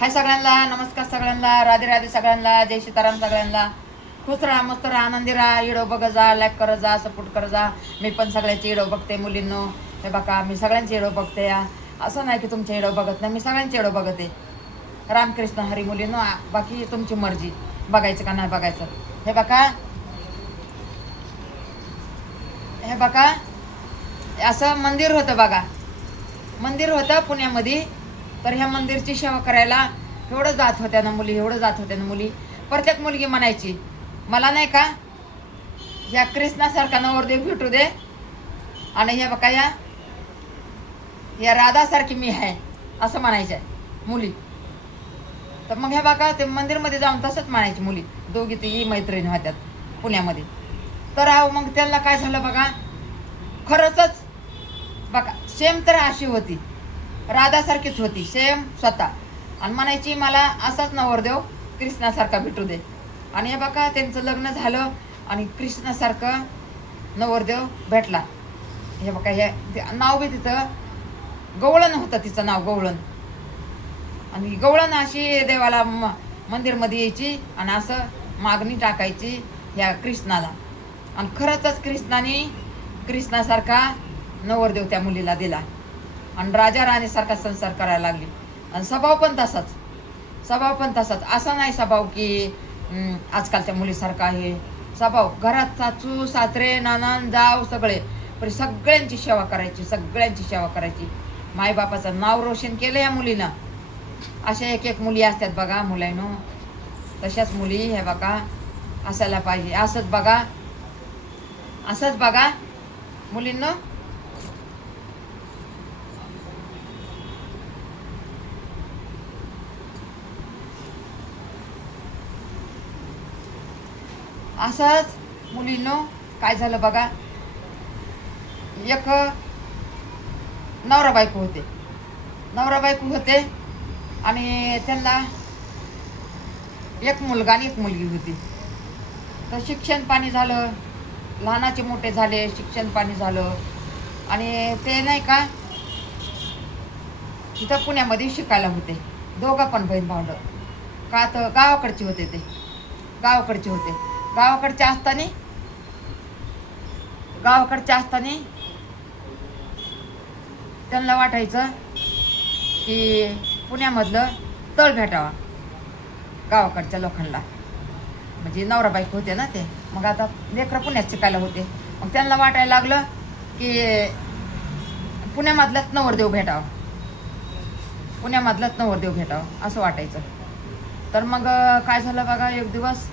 हाय सगळ्यांना, नमस्कार सगळ्यांना, राधे राधे सगळ्यांना, जय सीताराम सगळ्यांना. खुश राहा, मस्त राहा, आनंदी राहा. व्हिडिओ बघत जा, लाईक करत जा, सपोर्ट करत जा. मी पण सगळ्यांचे व्हिडिओ बघते मुलींनो. हे बघा, मी सगळ्यांचे व्हिडिओ बघते. असं नाही की तुमचे व्हिडिओ बघत नाही, मी सगळ्यांचे व्हिडिओ बघते. रामकृष्ण हरी मुलींनो. बाकी तुमची मर्जी, बघायचं का नाही बघायचं. हे बघा, हे बघा, असं मंदिर होतं बघा. मंदिर होतं पुण्यामध्ये. तर ह्या मंदिरची सेवा करायला एवढं जात होत्या ना मुली, एवढं जात होत्या ना मुली. प्रत्येक मुलगी म्हणायची, मला नाही का या कृष्णासारखा नवरदेव भेटू दे, आणि हे बघा या राधासारखी मी आहे, असं म्हणायच्या मुली. तर मग हे बघा, ते मंदिरमध्ये जाऊन तसंच म्हणायची मुली. दोघी तिघी मैत्रिणी होत्यात पुण्यामध्ये. तर मग त्यांना काय झालं बघा, खरंच बघा, सेम तर अशी होती, राधासारखीच होती सेम स्वतः. आणि म्हणायची मला असाच नवरदेव कृष्णासारखा भेटू दे. आणि हे बघा, त्यांचं लग्न झालं आणि कृष्णासारखं नवरदेव भेटला. हे बघा, हे नाव बी तिथं गवळण होतं, तिचं नाव गवळण. आणि गवळण अशी देवाला मंदिरमध्ये यायची आणि असं मागणी टाकायची ह्या कृष्णाला. आणि खरंच कृष्णासारखा नवरदेव त्या मुलीला दिला. आणि राजा राणीसारखा संसार करायला लागली. आणि स्वभाव पण तसाच. असा नाही स्वभाव की आजकालच्या मुलीसारखा आहे. स्वभाव घरात सासू सासरे नणंद जाव सगळे, पण सगळ्यांची सेवा करायची. मायबापाचं नाव रोशन केलं या मुलीनं. अशा एक एक मुली असतात बघा मुलांनो. तशाच मुली हे बघा असायला पाहिजे. असंच बघा मुलींनो. असंच मुलींनो, काय झालं बघा, एक नवरा बायको होते आणि त्यांना एक मुलगा आणि एक मुलगी होती. तर शिक्षण पाणी झालं, लहानाचे मोठे झाले, शिक्षण पाणी झालं. आणि ते नाही का तिथं पुण्यामध्ये शिकायला होते, दोघं पण बहीण भावंड. का तर गावाकडचे होते. गावाकडचे असताना त्यांना वाटायचं की पुण्यामधलं तळ भेटावा गावाकडच्या लोकांना. म्हणजे नवरा बायको होते ना ते. मग आता लेकरं पुण्यात शिकायला होते. मग त्यांना वाटायला लागलं की पुण्यामधलाच नवरदेव भेटावा असं वाटायचं. तर मग काय झालं बघा, एक दिवस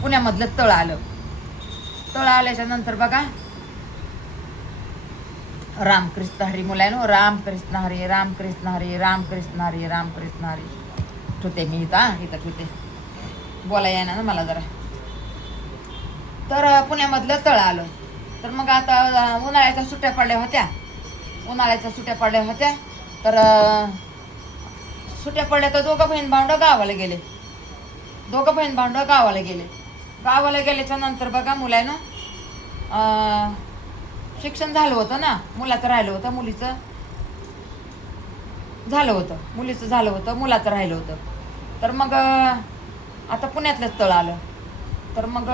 पुण्यामधलं तळ आल्याच्या नंतर बघा, रामकृष्ण हरी मुलांनो, रामकृष्ण हरी. ठेवते मी इथं ठेवते, बोला येणार ना मला जरा. तर पुण्यामधलं तळ आलं. तर मग आता उन्हाळ्याच्या सुट्ट्या पडल्या होत्या. तर सुट्ट्या पडल्या तर दोघं बहीण भावंड गावाला गेले. गावाला गेल्याच्या नंतर बघा मुलांनो, शिक्षण झालं होतं ना, मुलीचं राहिलं होतं, मुलाचं राहिलं होतं. तर मग आता पुण्यातलंच तळ आलं. तर मग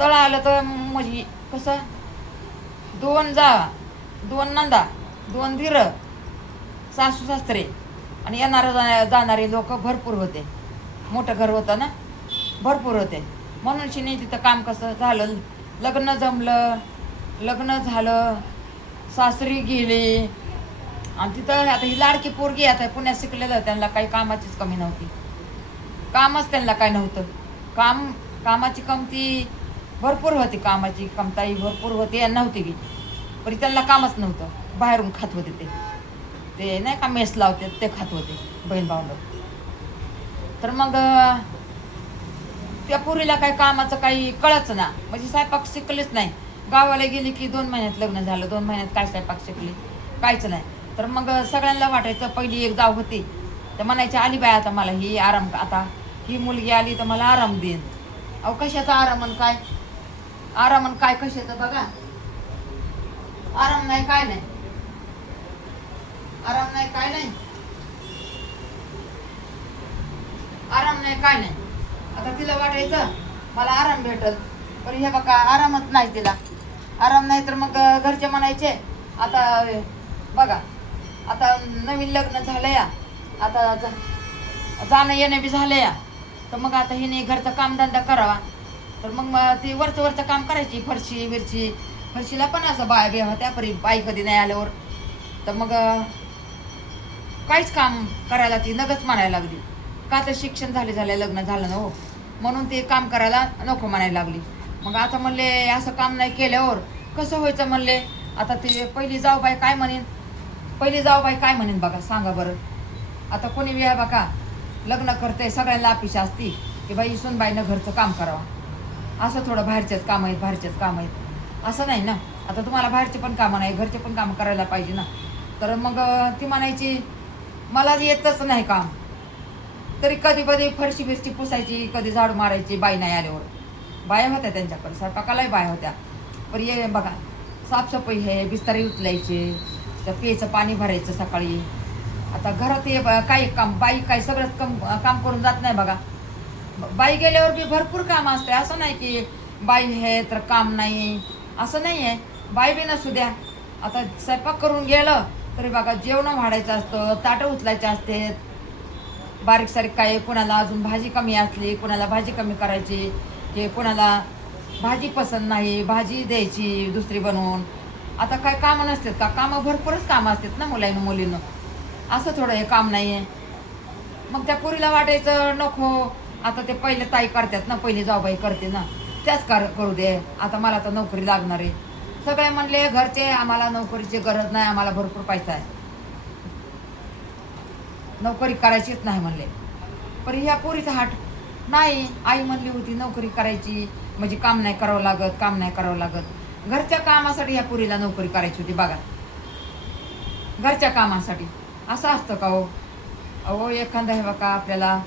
तळ आलं तर म्हणजे कसं, 2 नंदा, 2 धीर, सासू सासरे आणि जाणारे लोक भरपूर होते. मोठं घर होतं ना, भरपूर होते. म्हणून शिनी तिथं काम कसं झालं, लग्न झालं, सासरी गेली. आणि तिथं आता ही लाडकी पोरगी आता पुण्यात शिकलेलं, त्यांना काही कामाचीच कमी नव्हती. कामच त्यांना काय नव्हतं. कामाची कमती भरपूर होती, कामाची कमताई भरपूर होती आणि नव्हती की. पण त्यांना कामच नव्हतं. बाहेरून खात होते ते नाही का मेस लावते, ते खात होते बहीण भावंड. तर मग त्या पुरीला काही कामाचं काही कळच ना, म्हणजे स्वयंपाक शिकलीच नाही. गावाला गेली की 2 महिन्यात लग्न झालं. 2 महिन्यात काय स्वयंपाक शिकली, काहीच नाही. तर मग सगळ्यांना वाटायचं, पहिली एक जाव होती तर म्हणायची, आली बाय आता मला ही आराम, आता ही मुलगी आली तर मला आराम देईन. अहो कशाचा आराम काय कशाचं बघा, आराम नाही काय नाही. आराम नाही काय नाही, आराम नाही काय नाही. आता तिला वाटायचं मला आराम भेटल, पण हे बघा आरामच नाही तिला. आराम नाही तर मग घरचे म्हणायचे आता बघा आता नवीन लग्न झालं या, आता जाणं येणं बी झालं या, तर मग आता हिने घरचा कामधंदा करावा. तर मग ती वरचं काम करायची, फरशी बिरशी. फरशीला पण असं बाय बे होत्या परी बाई कधी नाही आल्यावर. तर मग काहीच काम करायला ती नगच म्हणायला लागली. का तर शिक्षण झाले लग्न झालं ना हो, म्हणून ते काम करायला नको म्हणायला लागली. मग आता म्हणले असं काम नाही केल्यावर कसं व्हायचं म्हणले. आता ते पहिली जाऊबाई काय काय म्हणेन बघा सांगा बरं. आता कोणी बी बघा लग्न करते सगळ्यांना अपेक्षा असती की बाई सुनबाईनं घरचं काम करावं. असं थोडं बाहेरचेच काम आहेत असं नाही ना. आता तुम्हाला बाहेरचे पण कामं नाही, घरचे पण कामं करायला पाहिजे ना. तर मग ती म्हणायची मला येतच नाही काम, तरी कधी फरशी बिरशी पुसायची, कधी झाडू मारायची बाई नाही आल्यावर. बाया होत्या त्यांच्याकडे, स्वयंपाकालाही बाया होत्या. पण ये बघा साफसफाई हे बिस्तारी उचलायचे, तर प्यायचं पाणी भरायचं सकाळी. आता घरात ये काही काम बाई काय सगळंच काम करून जात नाही बघा. बाई गेल्यावर बी भरपूर काम असते. असं नाही की बाई हे तर काम नाही, असं नाही आहे. बाई बी नसू द्या. आता स्वयंपाक करून गेलं तरी बघा जेवण वाढायचं असतं, ताटं उचलायचे असते, बारीक सारीक काय. कोणाला अजून भाजी कमी असली, कोणाला भाजी कमी करायची, की कोणाला भाजी पसंत नाही, भाजी द्यायची दुसरी बनवून. आता काय कामं नसतात का? कामं भरपूरच कामं असतात ना मुलीनं. असं थोडं हे काम नाही आहे. मग त्या पोरीला वाटायचं नको, आता ते पहिले ताई करतात ना, पहिली जाऊबाई करते ना, त्याच करू दे. आता मला तर नोकरी लागणार आहे. सगळे म्हणले घरचे आम्हाला नोकरीची गरज नाही, आम्हाला भरपूर पैसा आहे, नोकरी करायचीच नाही म्हणले. पण ह्या पोरीचा हाट नाही. आई म्हणली होती नोकरी करायची म्हणजे काम नाही करावं लागत. घरच्या कामासाठी ह्या पोरीला नोकरी करायची होती बघा, घरच्या कामासाठी. असं असतं का हो? अहो एखादा हे बघा आपल्याला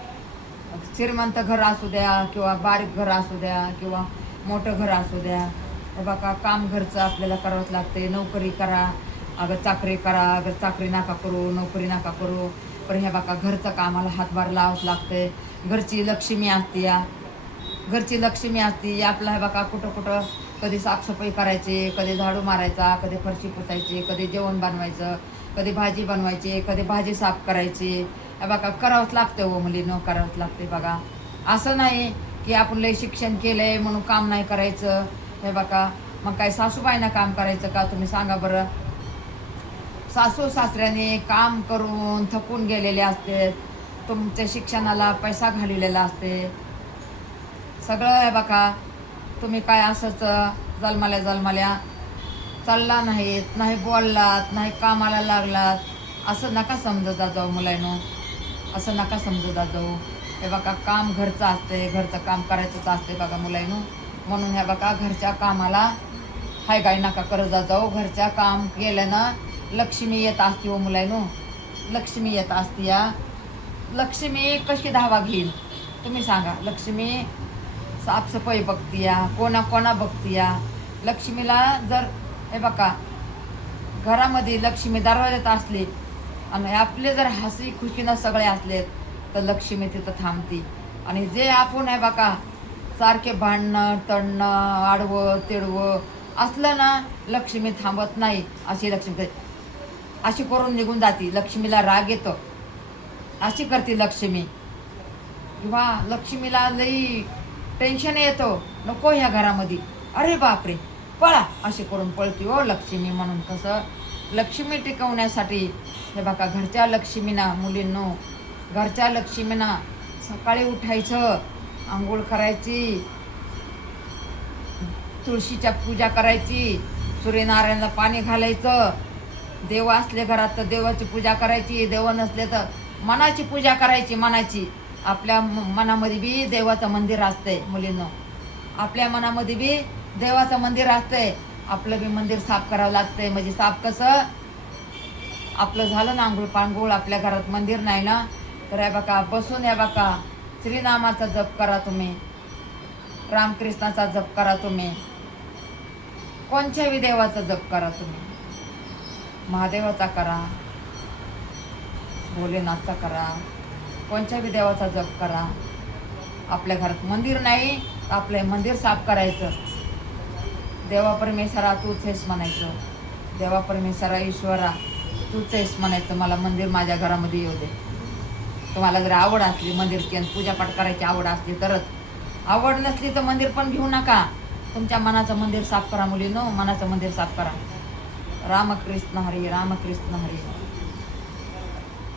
श्रीमंत घर असू द्या किंवा बारीक घर असू द्या किंवा मोठं घर असू द्या, हे बघा काम घरचं आपल्याला करावंच लागते. नोकरी करा अगर चाकरी करा, अगर चाकरी नका करू, नोकरी नका करू, पण हे बघा घरचं कामाला हातभार लावावंच लागते. घरची लक्ष्मी असते आपला. हे बघा कुठं कधी साफसफाई करायची, कधी झाडू मारायचा, कधी फरशी पुसायची, कधी जेवण बनवायचं, कधी भाजी बनवायची, कधी भाजी साफ करायची. हे बघा करावंच लागतं हो मुलीनं, करावंच लागते बघा. असं नाही की आपण लय शिक्षण केलंय म्हणून काम नाही करायचं. हे बघा मग काय सासूबाईंना काम करायचं का तुम्ही सांगा बरं. सासू सासऱ्याने काम करून थकून गेलेले असते, तुमच्या शिक्षणाला पैसा घालवलेला असते सगळं. आहे बघा तुम्ही काय असंच जन्माल्या चालला नाहीत, नाही बोललात, नाही कामाला लागलात, असं नका समजत जाऊ मुलांनो, असं नका समजत जाऊ. हे बघा काम घरचं असते, घरचं काम करायचंच असते बघा मुलांनो. म्हणून ह्या बघा घरच्या कामाला हाय काय नका करत जाऊ. घरच्या काम केल्यानं लक्ष्मी येत असते हो मुलांनो, लक्ष्मी येत असते. या लक्ष्मी कशी धावा घेईल तुम्ही सांगा. लक्ष्मी साफसफाई बघतीया, कोणा बघतीया. लक्ष्मीला जर हे बघा घरामध्ये लक्ष्मी दरवाज्यात असली आणि आपले जर हसी खुशीनं सगळे असलेत तर लक्ष्मी तिथं थांबती. आणि जे आपण आहे बघा सारखे भांडणं तडणं आडवं तिडवं असलं ना, लक्ष्मी थांबत नाही. लक्ष्मी अशी करून निघून जाती. लक्ष्मीला राग येतो, अशी करते लक्ष्मी. किंवा लक्ष्मीला लई टेन्शन येतो, नको ह्या घरामध्ये, अरे बापरे पळा, अशी करून पळती हो लक्ष्मी. म्हणून कसं लक्ष्मी टिकवण्यासाठी हे बघा घरच्या लक्ष्मीना मुलींनो, घरच्या लक्ष्मीना सकाळी उठायचं, आंघोळ करायची, तुळशीच्या पूजा करायची, सूर्यनारायणाला पाणी घालायचं, देव असले घरात तर देवाची पूजा करायची, देव नसले तर मनाची पूजा करायची. मनाची आपल्या मनामध्ये बी देवाचं मंदिर असतंय मुलींनो, आपल्या मनामध्ये बी देवाचं मंदिर असतंय. आपलं बी मंदिर साफ करावं लागतंय. म्हणजे साफ कसं आपलं झालं ना आंघोळ पांघोळ, आपल्या घरात मंदिर नाही ना, तर हे बघा बसून हे बघा श्रीनामाचा जप करा तुम्ही, रामकृष्णाचा जप करा तुम्ही, कोणत्याही देवाचा जप करा तुम्ही, महादेवाचा करा, भोलेनाथचा करा, कोणत्या बी देवाचा जप करा. आपल्या घरात मंदिर नाही तर आपलं मंदिर साफ करायचं. देवा परमेश्वरा तूच आहेस म्हणायचं. देवा परमेश्वरा ईश्वरा तूच आहेस म्हणायचं. मला मंदिर माझ्या घरामध्ये येऊ दे. तुम्हाला जर आवड असली मंदिर पूजापाठ करायची आवड असली तरच. आवड नसली तर मंदिर पण घेऊ नका. तुमच्या मनाचं मंदिर साफ करा मुलीनो, मनाचं मंदिर साफ करा. रामकृष्ण हरी, रामकृष्ण हरी.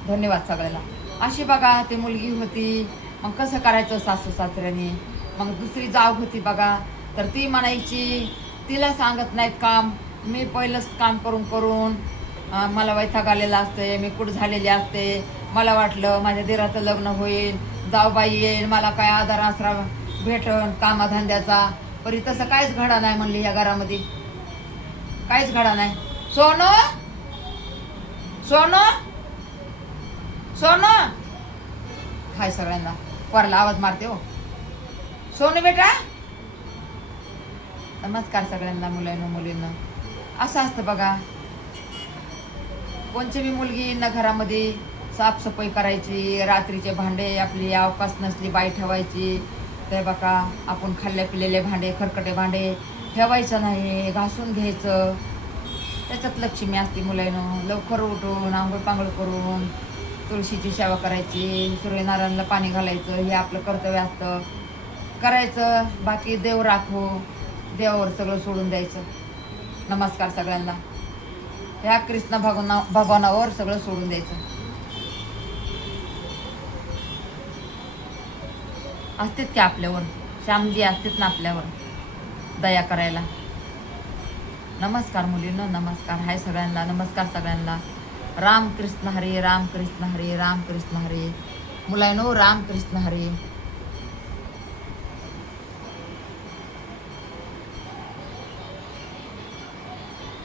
धन्यवाद सगळ्याला. अशी बघा ती मुलगी होती. मग कसं करायचं सासू सासऱ्याने. मग दुसरी जाव होती बघा, तर ती म्हणायची तिला सांगत नाहीत काम. मी पहिलंच काम करून करून मला वैताग आलेला असते, मी कुठं झालेली असते. मला वाटलं माझ्या दिराचं लग्न होईल, जाऊबाई येईल, मला काय आधार आसरा भेटन कामाधंद्याचा. पण तसं काहीच घडा नाही म्हणली या घरामध्ये, काहीच घडा नाही. सोनो सोनो सोनो हाय सगळ्यांना वरला आवाज मारते हो. सोनू बेटा नमस्कार सगळ्यांना, मुलांना मुलींना. असं असतं बघा. कोणची बी मुलगी ना घरामध्ये साफसफाई करायची, रात्रीचे भांडे आपली अवकाश नसली बाई ठेवायची. ते बघा आपण खाल्ल्या पिलेले भांडे, खरकटे भांडे ठेवायचं नाही, घासून घ्यायचं. त्याच्यात लक्ष्मी असते मुलांना. लवकर उठून आंघोळ पांघोळ करून तुळशीची सेवा करायची, सूर्यनारायणला पाणी घालायचं, हे आपलं कर्तव्य असतं करायचं. बाकी देव राखो, देवावर सगळं सोडून द्यायचं. नमस्कार सगळ्यांना. ह्या कृष्ण भगवानावर सगळं सोडून द्यायचं. असतेत की आपल्यावर, श्यामजी असतेत ना आपल्यावर दया करायला. नमस्कार मुलींनो, नमस्कार. हाय सगळ्यांना, नमस्कार सगळ्यांना. राम कृष्ण हरी, राम कृष्ण हरी, राम कृष्ण हरी. मुलांनो राम कृष्ण हरी.